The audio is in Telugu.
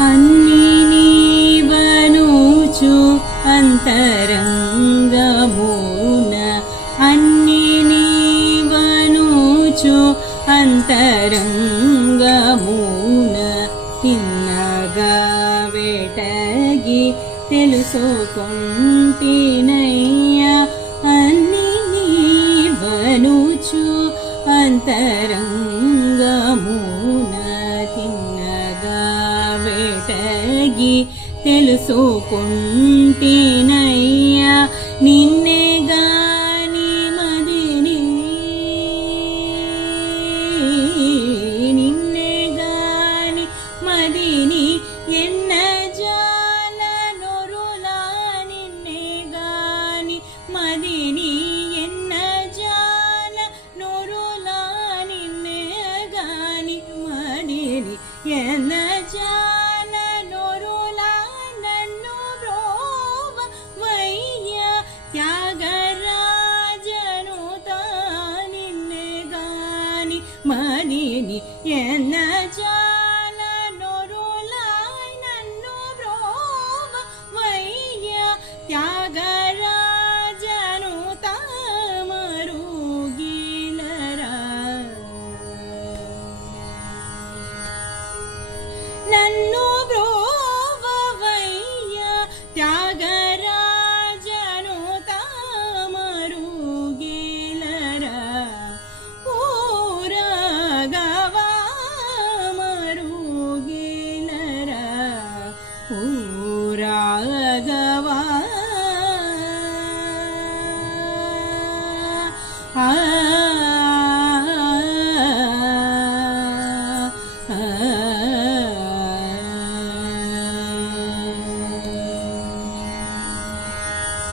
అన్ని నీవనుచు అంతరంగమున అన్ని నీవనుచు అంతరంగమున తిన్నగా వేటగి తెలుసుకొంటినయ్యా అన్ని నీవనుచు అంతరంగమున తిన్నగా వేటగి తెలుసుకొంటినయ్యా నిన్నే గాని మదిని నిన్నే గాని మదిని ఎన్న జాల నొరులా నిన్నే గాని మదిని ఎన్న జాల నొరులా నిన్నే గాని మదిని ఎన్న జాల నొరులా నన్ను బ్రోవ వయ్య త్యాగరాజను తా నిన్నే గాని మదిని ఎన్న జాల నొరులా నన్ను బ్రోవ వయ్య త్యాగరాజను తామరుగిలరా నన్ను